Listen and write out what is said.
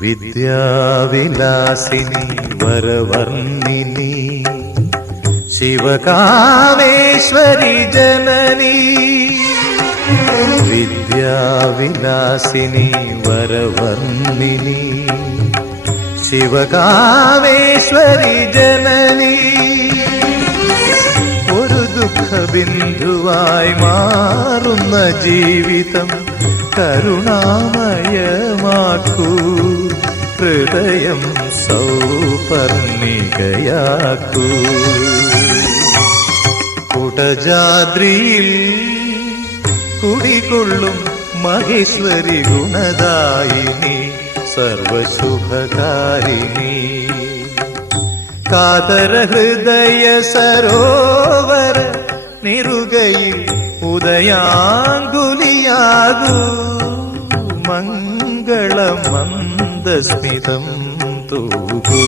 വിദ്യാവിലാസിനി വരവർണ്ണിനി ശിവകാമേശ്വരി ജനനി. വിദ്യാവിലാസിനി വരവർണ്ണിനി ശിവകാമേശ്വരി ജനനി. ഒരു ദുഃഖബിന്ദുവായി മാറുന്ന ജീവിതം കരുണാമയമാക്കൂ, ഹൃദയം സൗപർണികയാക്കൂ. കുടജാദ്രിയിൽ കുടികൊള്ളും മഹേശ്വരി ഗുണദായിനി സർവശുഭകാരിണി. കാതര ഹൃദയ സരോവര നിറുകയിൽ ഉദയാങ്കുലിയാകൂ, മംഗളമന്ദസ്മിതം തൂകൂ.